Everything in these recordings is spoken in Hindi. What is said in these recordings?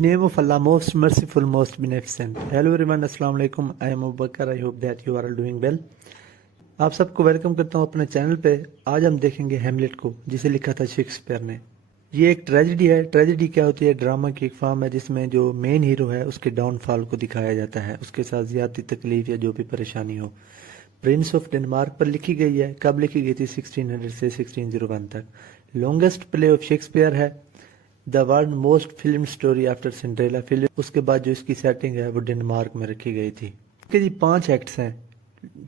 Name of Allah, most merciful, most beneficent. Hello everyone, अस्सलाम वालेकुम. I am Abu Bakr. I hope that you are all doing well. आप सबको वेलकम करता हूँ अपने चैनल पे. आज हम देखेंगे हैमलेट को, जिसे लिखा था शेक्सपियर ने. ये एक ट्रेजेडी है. ट्रेजेडी क्या होती है? ड्रामा की एक फॉर्म है जिसमें जो मेन हीरो है उसके डाउनफॉल को दिखाया जाता है, उसके साथ ज्यादा तकलीफ या जो भी परेशानी हो. प्रिंस ऑफ डेनमार्क पर लिखी गई है. कब लिखी गई थी? 1600 से 1601 तक. लॉन्गेस्ट प्ले ऑफ शेक्सपियर है. The world most film story after Cinderella film. उसके बाद जो इसकी सेटिंग है वो डेनमार्क में रखी गई थी. इसके जी 5 एक्ट्स हैं.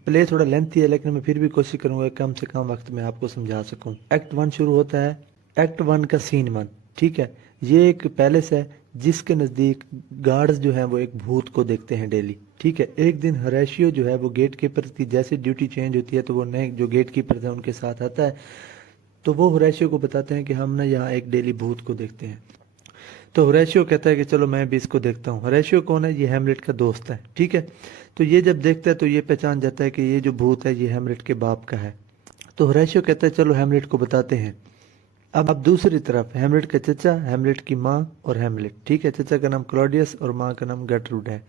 प्ले थोड़ा लेंथी है लेकिन मैं फिर भी कोशिश करूंगा कम से कम वक्त में आपको समझा सकूं. एक्ट 1 शुरू होता है. एक्ट 1 का सीन 1, ठीक है. ये एक पैलेस है जिसके नजदीक गार्ड्स जो हैं वो एक भूत को देखते हैं डेली, ठीक है. एक दिन हरेशियो जो है वो गेट कीपर की जैसे ड्यूटी चेंज होती है तो वो नए जो गेट कीपर थे उनके साथ आता है. तो वो होरेशियो को बताते हैं कि हम ना यहाँ एक डेली भूत को देखते हैं. तो होरेशियो कहता है कि चलो मैं भी इसको देखता हूँ. होरेशियो कौन है? ये हैमलेट का दोस्त है, ठीक है. तो ये जब देखता है तो ये पहचान जाता है कि ये जो भूत है ये हैमलेट के बाप का है. तो होरेशियो कहता है चलो हैमलेट को बताते हैं. अब दूसरी तरफ हैमलेट का चचा, हैमलेट की माँ और हैमलेट, ठीक है. चचा का नाम क्लॉडियस और माँ का नाम गर्टरूड है.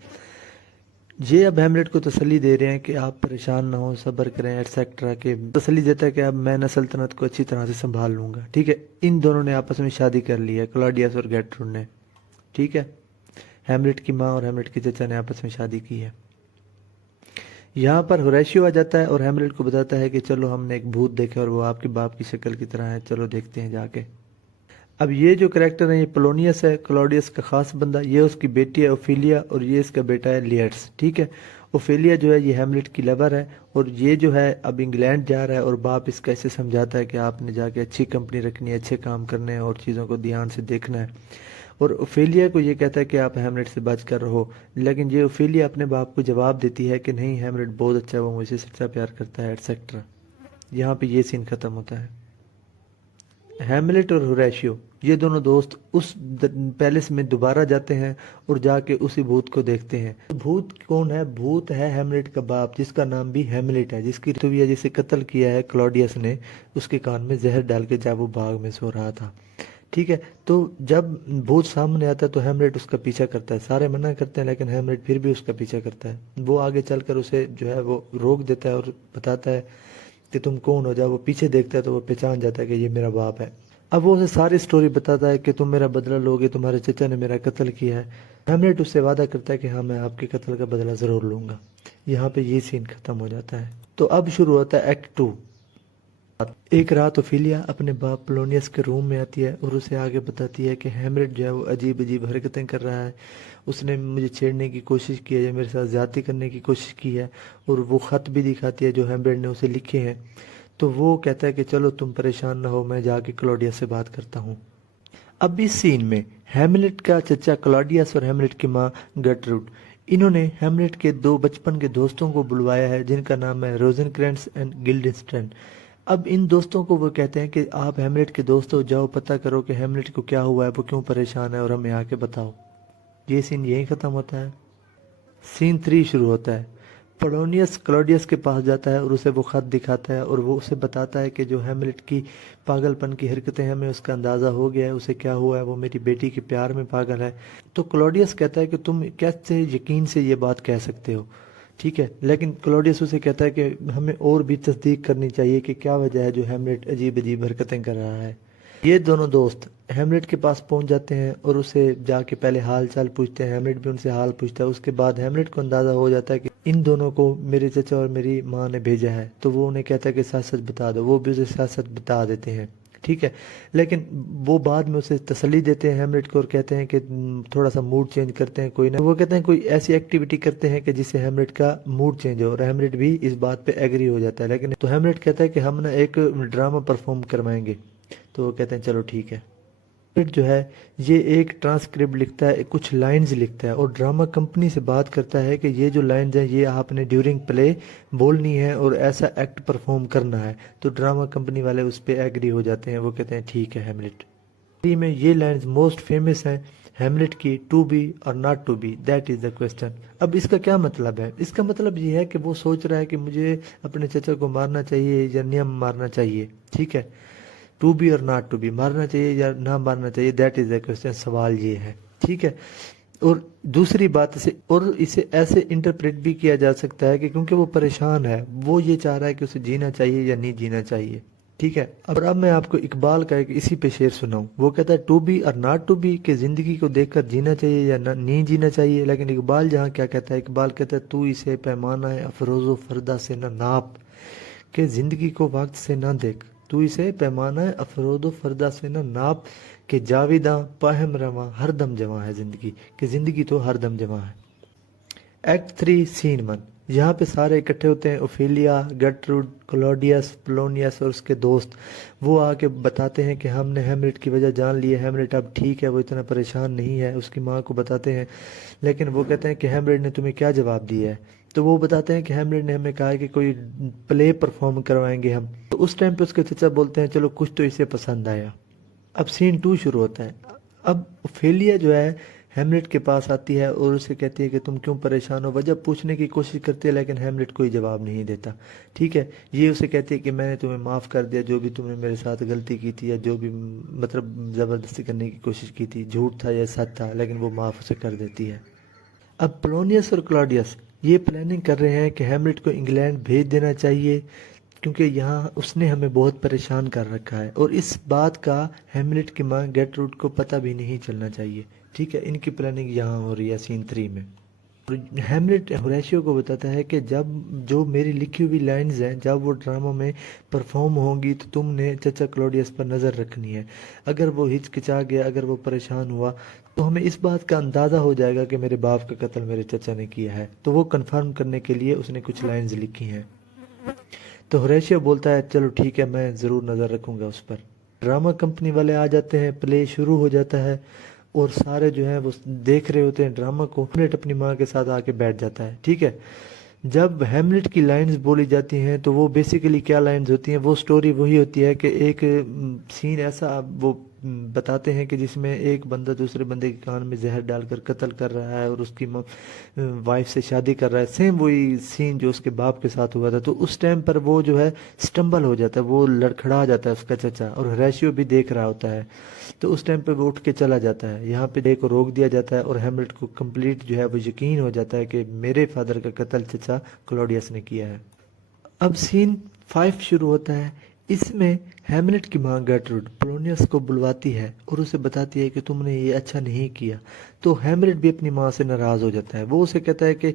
ये अब हैमलेट को तसल्ली दे रहे हैं कि आप परेशान ना हो, सब्र करें एटसेट्रा. के तसल्ली देता है कि अब मैं सल्तनत को अच्छी तरह से संभाल लूंगा, ठीक है. इन दोनों ने आपस में शादी कर ली है, क्लॉडियस और गेटरूड ने, ठीक है. हैमलेट की माँ और हैमलेट के चचा ने आपस में शादी की है. यहाँ पर होरेशियो आ जाता है और हैमलेट को बताता है कि चलो हमने एक भूत देखा और वो आपके बाप की शक्ल की तरह है, चलो देखते हैं जाके. अब ये जो करेक्टर है ये पोलोनियस है, क्लॉडियस का खास बंदा. ये उसकी बेटी है ओफेलिया और ये इसका बेटा है लियट्स, ठीक है. ओफेलिया जो है ये हैमलेट की लवर है और ये जो है अब इंग्लैंड जा रहा है और बाप इसका ऐसे समझाता है कि आपने जाके अच्छी कंपनी रखनी है, अच्छे काम करने हैं और चीज़ों को ध्यान से देखना है. और ओफेलिया को ये कहता है कि आप हैमलेट से बच कर रहो. लेकिन ये ओफेलिया अपने बाप को जवाब देती है कि नहीं, हैमलेट बहुत अच्छा है, वो मुझसे सच्चा प्यार करता है एटसेट्रा. यहाँ पे ये सीन खत्म होता है. हैमलेट और होरेशियो ये दोनों दोस्त उस पैलेस में दोबारा जाते हैं और जाके उसी भूत को देखते हैं. भूत कौन है? भूत है हैमलेट का बाप, जिसका नाम भी हैमलेट है, जिसकी रतुविया जिसे कत्ल किया है क्लॉडियस ने, उसके कान में जहर डाल के जब वो बाग में सो रहा था, ठीक है. तो जब भूत सामने आता है तो हैमलेट उसका पीछा करता है. सारे मना करते हैं लेकिन हैमलेट फिर भी उसका पीछा करता है. वो आगे चलकर उसे जो है वो रोक देता है और बताता है कि तुम कौन हो. जब वो पीछे देखता है तो वो पहचान जाता है कि ये मेरा बाप है. अब वो उसे सारी स्टोरी बताता है कि तुम मेरा बदला लोगे, तुम्हारे चचा ने मेरा कत्ल किया है. हैमलेट उससे वादा करता है कि हाँ मैं आपके कत्ल का बदला जरूर लूंगा. यहाँ पे ये सीन खत्म हो जाता है. तो अब शुरू होता है एक्ट 2. एक रात ओफेलिया अपने बाप पोलोनियस के रूम में आती है और उसे आगे बताती है कि हैमलेट जो है वो अजीब अजीब हरकतें कर रहा है. उसने मुझे छेड़ने की कोशिश की है या मेरे साथ ज्यादती करने की कोशिश की है. और वो खत भी दिखाती है जो हैमलेट ने उसे लिखे हैं. तो वो कहता है कि चलो तुम परेशान ना हो, मैं जाके क्लॉडियस से बात करता हूँ. अब इस सीन में हैमलेट का चचा क्लॉडियस और हैमलेट की माँ गर्टरूड, इन्होंने हैमलेट के 2 बचपन के दोस्तों को बुलवाया है जिनका नाम है रोजेनक्रेंट्स एंड गिल्डेस्टर्न. अब इन दोस्तों को वो कहते हैं कि आप हैमलेट के दोस्त हो, जाओ पता करो कि हैमलेट को क्या हुआ है, वो क्यों परेशान है और हमें आके बताओ. ये सीन यही खत्म होता है. सीन 3 शुरू होता है. पोलोनियस क्लॉडियस के पास जाता है और उसे वो खत दिखाता है और वो उसे बताता है कि जो हैमलेट की पागलपन की हरकतें हैं हमें उसका अंदाज़ा हो गया है, उसे क्या हुआ है, वो मेरी बेटी के प्यार में पागल है. तो क्लॉडियस कहता है कि तुम कैसे यकीन से ये बात कह सकते हो, ठीक है. लेकिन क्लॉडियस उसे कहता है कि हमें और भी तस्दीक करनी चाहिए कि क्या वजह है जो हैमलेट अजीब अजीब हरकतें कर रहा है. ये दोनों दोस्त हैमलेट के पास पहुंच जाते हैं और उसे जाके पहले हाल चाल पूछते हैं. हैमलेट भी उनसे हाल पूछता है. उसके बाद हैमलेट को अंदाजा हो जाता है कि इन दोनों को मेरे चचा और मेरी माँ ने भेजा है. तो वो उन्हें कहता है कि सच सच बता दो. वो भी उसे सच सच बता देते हैं, ठीक है. लेकिन वो बाद में उसे तसल्ली देते हैं हैमलेट को और कहते हैं कि थोड़ा सा मूड चेंज करते हैं, कोई ना, वो कहते हैं कोई ऐसी एक्टिविटी करते हैं कि जिससे हैमलेट का मूड चेंज हो. और हैमलेट भी इस बात पे एग्री हो जाता है. लेकिन तो हैमलेट कहता है कि हम ना एक ड्रामा परफॉर्म करवाएंगे. तो वो कहते हैं चलो ठीक है. जो है ये एक ट्रांसक्रिप्ट लिखता है, कुछ लाइंस लिखता है और ड्रामा कंपनी से बात करता है कि ये जो लाइंस हैं ये आपने ड्यूरिंग प्ले बोलनी है और ऐसा एक्ट परफॉर्म करना है. तो ड्रामा कंपनी वाले उस पर एग्री हो जाते हैं. वो कहते हैं ठीक है हैमलेट. में ये लाइंस मोस्ट फेमस हैं हैमलेट की, to be or not to be, that is the question. अब इसका क्या मतलब है? इसका मतलब ये है कि वो सोच रहा है कि मुझे अपने चचा को मारना चाहिए या नियम मारना चाहिए, ठीक है. To be or not to B, मारना चाहिए या ना मारना चाहिए, दैट इज द क्वेश्चन. सवाल ये है. ठीक है। और दूसरी बात इसे ऐसे इंटरप्रेट भी किया जा सकता है कि क्योंकि वो परेशान है, वो ये चाह रहा है कि उसे जीना चाहिए या नहीं जीना चाहिए। ठीक है। अब मैं आपको इकबाल का एक इसी पे शेर सुनाऊं। वो कहता है to be or not to B, कि जिंदगी को देखकर जीना चाहिए या नहीं जीना चाहिए। लेकिन इकबाल जहाँ क्या कहता है, इकबाल कहता है तू इसे पैमाना है अफरोज़ो फरदा से न नाप, कि जिंदगी को वक्त से न देख, तू इसे पैमाना है अफरोदो फरदा से न नाप, के जाविदा पाहम रवा हर दम जमा है जिंदगी, कि जिंदगी तो हर दम जमा है। Act 3 scene 1। यहाँ पे सारे इकट्ठे होते हैं, ओफेलिया, गर्ट्रूड, क्लॉडियस, पोलोनियस और उसके दोस्त। वो आके बताते हैं कि हमने हैमलेट की वजह जान ली है, हैमलेट अब ठीक है, वो इतना परेशान नहीं है। उसकी माँ को बताते हैं, लेकिन वो कहते हैं कि हैमलेट ने तुम्हें क्या जवाब दिया है। तो वो बताते हैं कि हैमलेट ने हमें कहा है कि कोई प्ले परफॉर्म करवाएंगे हम। तो उस टाइम पे उसके चचा बोलते हैं चलो कुछ तो इसे पसंद आया। अब सीन 2 शुरू होता है। अब ओफेलिया जो है हैमलेट के पास आती है और उसे कहती है कि तुम क्यों परेशान हो, वजह पूछने की कोशिश करती है, लेकिन हैमलेट कोई जवाब नहीं देता। ठीक है। ये उसे कहती है कि मैंने तुम्हें माफ़ कर दिया, जो भी तुमने मेरे साथ गलती की थी या जो भी मतलब ज़बरदस्ती करने की कोशिश की थी, झूठ था या सच था, लेकिन वो माफ़ उसे कर देती है। अब पोलोनियस और क्लॉडियस ये प्लानिंग कर रहे हैं कि हैमलेट को इंग्लैंड भेज देना चाहिए, क्योंकि यहाँ उसने हमें बहुत परेशान कर रखा है, और इस बात का हैमलेट की माँ गेटरूड को पता भी नहीं चलना चाहिए। ठीक है। इनकी प्लानिंग यहाँ हो रही है सीन 3 में। हैमलेट होरेशियो को बताता है कि जब जो मेरी लिखी हुई लाइंस हैं जब वो ड्रामा में परफॉर्म होंगी तो तुमने चचा क्लॉडियस पर नज़र रखनी है। अगर वो हिचकिचा गया, अगर वो परेशान हुआ, तो हमें इस बात का अंदाज़ा हो जाएगा कि मेरे बाप का कत्ल मेरे चचा ने किया है। तो वो कंफर्म करने के लिए उसने कुछ लाइंस लिखी हैं। तो होरेशियो बोलता है चलो ठीक है, मैं ज़रूर नज़र रखूंगा उस पर। ड्रामा कंपनी वाले आ जाते हैं, प्ले शुरू हो जाता है और सारे जो हैं वो देख रहे होते हैं ड्रामा को। हैमलेट अपनी माँ के साथ आके बैठ जाता है। ठीक है। जब हैमलेट की लाइंस बोली जाती हैं तो वो बेसिकली क्या लाइंस होती हैं, वो स्टोरी वही होती है कि एक सीन ऐसा वो बताते हैं कि जिसमें एक बंदा दूसरे बंदे के कान में जहर डालकर कत्ल कर रहा है और उसकी वाइफ से शादी कर रहा है। सेम वही सीन जो उसके बाप के साथ हुआ था। तो उस टाइम पर वो जो है स्टम्बल हो जाता है, वो लड़खड़ा जाता है उसका चचा, और होरेशियो भी देख रहा होता है। तो उस टाइम पे वो उठ के चला जाता है। यहाँ पे डे को रोक दिया जाता है और हैमलेट को कंप्लीट जो है वो यकीन हो जाता है कि मेरे फादर का कत्ल चचा क्लॉडियस ने किया है। अब सीन 5 शुरू होता है। इसमें हैमलेट की माँ गर्ट्रूड पोलोनियस को बुलवाती है और उसे बताती है कि तुमने ये अच्छा नहीं किया। तो हैमलेट भी अपनी माँ से नाराज़ हो जाता है। वो उसे कहता है कि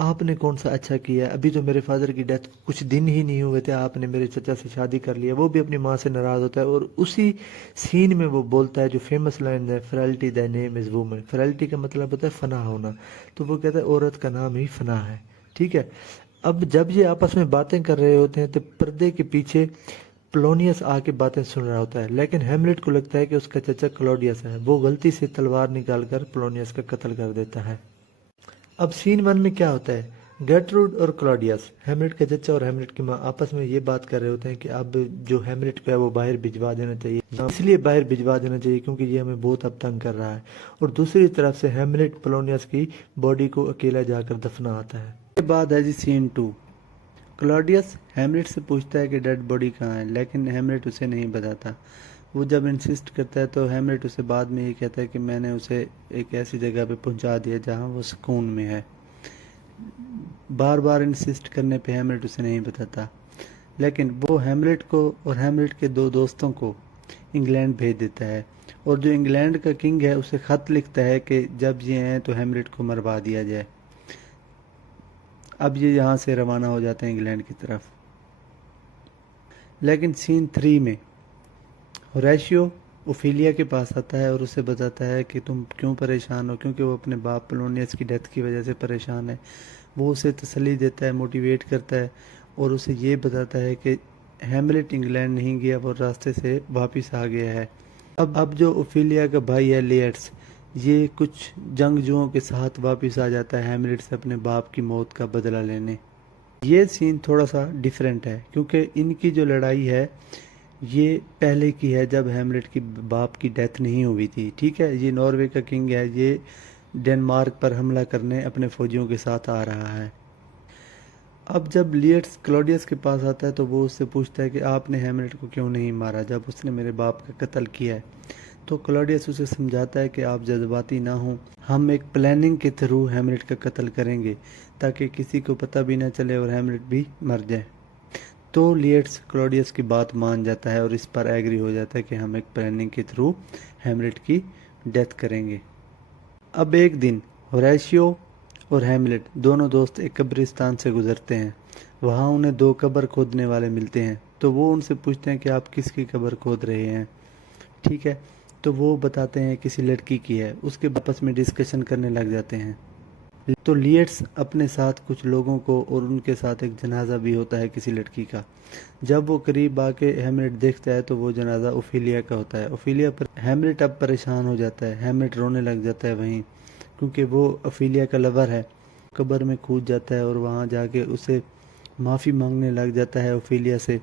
आपने कौन सा अच्छा किया, अभी तो मेरे फादर की डेथ कुछ दिन ही नहीं हुए थे, आपने मेरे चचा से शादी कर लिया। वो भी अपनी माँ से नाराज़ होता है और उसी सीन में वो बोलता है जो फेमस लाइन है, फ्रैलिटी द नेम इज़ वुमन। फ्रैलिटी का मतलब होता है फना होना। तो वो कहता है औरत का नाम ही फना है। ठीक है। अब जब ये आपस में बातें कर रहे होते हैं तो पर्दे के पीछे पोलोनियस आके बातें सुन रहा होता है, लेकिन हैमलेट को लगता है कि उसका चचा क्लॉडियस है। वो गलती से तलवार निकालकर पोलोनियस का कत्ल कर देता है। अब सीन 1 में क्या होता है, गर्ट्रूड और क्लॉडियस हैमलेट का चचा और हैमलेट की माँ आपस में ये बात कर रहे होते हैं कि अब जो हैमलेट को है वो बाहर भिजवा देना चाहिए, इसलिए बाहर भिजवा देना चाहिए क्योंकि ये हमें बहुत अब तंग कर रहा है। और दूसरी तरफ से हैमलेट पोलोनियस की बॉडी को अकेला जाकर दफना आता है। इसके बाद है जी सीन 2। क्लॉडियस हैमलेट से पूछता है कि डेड बॉडी कहाँ है, लेकिन हैमलेट उसे नहीं बताता। वो जब इंसिस्ट करता है तो हैमलेट उसे बाद में ये कहता है कि मैंने उसे एक ऐसी जगह पे पहुंचा दिया जहां वो सुकून में है। बार बार इंसिस्ट करने पे हैमलेट उसे नहीं बताता, लेकिन वो हैमलेट को और हैमलेट के दो दोस्तों को इंग्लैंड भेज देता है। और जो इंग्लैंड का किंग है उसे ख़त लिखता है कि जब ये हैं तो हैमलेट को मरवा दिया जाए। अब ये यहाँ से रवाना हो जाते हैं इंग्लैंड की तरफ। लेकिन सीन 3 में होरेशियो ओफेलिया के पास आता है और उसे बताता है कि तुम क्यों परेशान हो, क्योंकि वो अपने बाप पोलोनियस की डेथ की वजह से परेशान है। वो उसे तसल्ली देता है, मोटिवेट करता है और उसे ये बताता है कि हैमलेट इंग्लैंड नहीं गया, वो रास्ते से वापस आ गया है। अब जो ओफेलिया का भाई है लेयर्स, ये कुछ जंगजुओं के साथ वापस आ जाता है हैमलेट से अपने बाप की मौत का बदला लेने। ये सीन थोड़ा सा डिफरेंट है क्योंकि इनकी जो लड़ाई है ये पहले की है जब हैमलेट की बाप की डेथ नहीं हुई थी। ठीक है। ये नॉर्वे का किंग है, ये डेनमार्क पर हमला करने अपने फौजियों के साथ आ रहा है। अब जब लियट्स क्लॉडियस के पास आता है तो वो उससे पूछता है कि आपने हैमलेट को क्यों नहीं मारा जब उसने मेरे बाप का कत्ल किया है। तो क्लॉडियस उसे समझाता है कि आप जज्बाती ना हों, हम एक प्लानिंग के थ्रू हैमलेट का कत्ल करेंगे ताकि किसी को पता भी ना चले और हैमलेट भी मर जाए। तो लिएट्स क्लॉडियस की बात मान जाता है और इस पर एग्री हो जाता है कि हम एक प्लानिंग के थ्रू हैमलेट की डेथ करेंगे। अब एक दिन होरेशियो और हैमलेट दोनों दोस्त एक कब्रिस्तान से गुजरते हैं। वहाँ उन्हें दो कब्र खोदने वाले मिलते हैं। तो वो उनसे पूछते हैं कि आप किसकी कब्र खोद रहे हैं। ठीक है, तो वो बताते हैं किसी लड़की की है। उसके आपस में डिस्कशन करने लग जाते हैं। तो लिएट्स अपने साथ कुछ लोगों को और उनके साथ एक जनाजा भी होता है किसी लड़की का। जब वो करीब आके हैमलेट देखता है तो वो जनाजा ओफिलिया का होता है। ओफिलिया पर हैमलेट अब परेशान हो जाता है। हैमलेट रोने लग जाता है वहीं, क्योंकि वो ओफिलिया का लवर है। कब्र में कूद जाता है और वहाँ जाके उसे माफ़ी मांगने लग जाता है ओफिलिया से,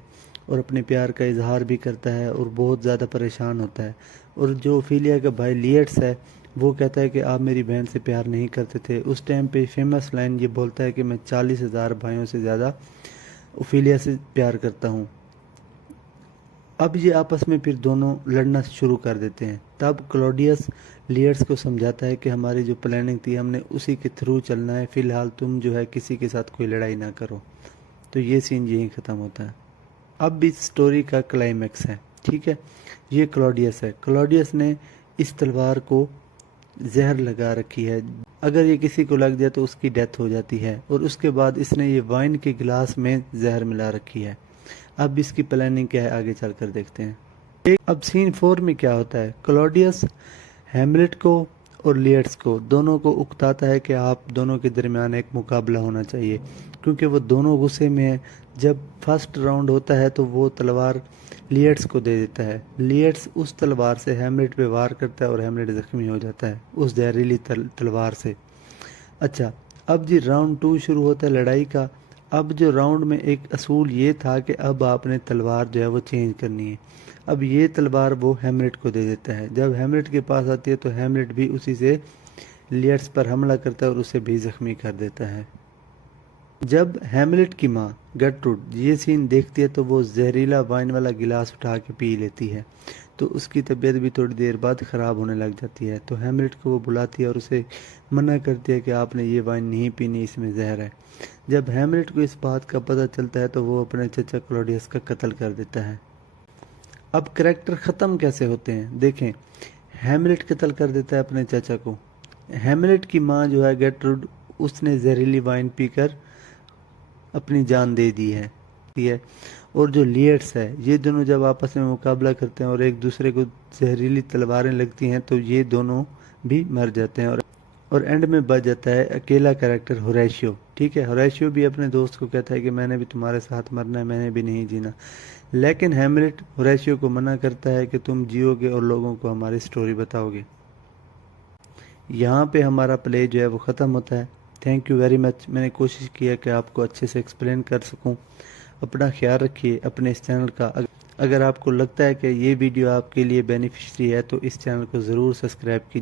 और अपने प्यार का इजहार भी करता है और बहुत ज़्यादा परेशान होता है। और जो ओफिलिया का भाई लिएट्स है वो कहता है कि आप मेरी बहन से प्यार नहीं करते थे। उस टाइम पे फेमस लाइन ये बोलता है कि मैं 40,000 भाइयों से ज़्यादा ओफिलिया से प्यार करता हूँ। अब ये आपस में फिर दोनों लड़ना शुरू कर देते हैं। तब क्लॉडियस लिएट्स को समझाता है कि हमारी जो प्लानिंग थी हमने उसी के थ्रू चलना है, फ़िलहाल तुम जो है किसी के साथ कोई लड़ाई ना करो। तो ये सीन यहीं ख़त्म होता है। अब इस स्टोरी का क्लाइमैक्स है। ठीक है, ये क्लॉडियस है। क्लॉडियस ने इस तलवार को जहर लगा रखी है। अगर ये किसी को लग जाए तो उसकी डेथ हो जाती है। और उसके बाद इसने ये वाइन के गिलास में जहर मिला रखी है। अब इसकी प्लानिंग क्या है आगे चलकर देखते हैं। अब सीन 4 में क्या होता है, क्लॉडियस हैमलेट को और लिएट्स को दोनों को उकताता है कि आप दोनों के दरमियान एक मुकाबला होना चाहिए, क्योंकि वो दोनों गुस्से में है। जब फर्स्ट राउंड होता है तो वो तलवार लिएट्स को दे देता है। लिएट्स उस तलवार से हैमलेट पे वार करता है और हैमलेट जख्मी हो जाता है उस जहरीली तलवार से। अच्छा, अब जी राउंड 2 शुरू होता है लड़ाई का। अब जो राउंड में एक असूल ये था कि अब आपने तलवार जो है वो चेंज करनी है। अब ये तलवार वो हैमलेट को दे देता है। जब हैमलेट के पास आती है तो हैमलेट भी उसी से लिएट्स पर हमला करता है और उसे भी जख्मी कर देता है। जब हैमलेट की माँ गर्ट्रूड ये सीन देखती है तो वो जहरीला वाइन वाला गिलास उठा के पी लेती है। तो उसकी तबीयत भी थोड़ी देर बाद ख़राब होने लग जाती है। तो हैमलेट को वो बुलाती है और उसे मना करती है कि आपने ये वाइन नहीं पीनी, इसमें जहर है। जब हैमलेट को इस बात का पता चलता है तो वो अपने चचा क्लॉडियस का कत्ल कर देता है। अब करैक्टर ख़त्म कैसे होते हैं देखें। हैमलेट कत्ल कर देता है अपने चाचा को। हैमलेट की माँ जो है गर्ट्रूड, उसने जहरीली वाइन पीकर अपनी जान दे दी है। और जो लिएट्स है ये दोनों जब आपस में मुकाबला करते हैं और एक दूसरे को जहरीली तलवारें लगती हैं तो ये दोनों भी मर जाते हैं। और एंड में बच जाता है अकेला कैरेक्टर होरेशियो। ठीक है, होरेशियो भी अपने दोस्त को कहता है कि मैंने भी तुम्हारे साथ मरना है, मैंने भी नहीं जीना। लेकिन हैमलेट होरेशियो को मना करता है कि तुम जियोगे और लोगों को हमारी स्टोरी बताओगे। यहाँ पे हमारा प्ले जो है वो ख़त्म होता है। Thank you very much. मैंने कोशिश किया कि आपको अच्छे से एक्सप्लेन कर सकूं। अपना ख्याल रखिए अपने इस चैनल का। अगर आपको लगता है कि ये वीडियो आपके लिए बेनिफिशियरी है तो इस चैनल को ज़रूर सब्सक्राइब कीजिए।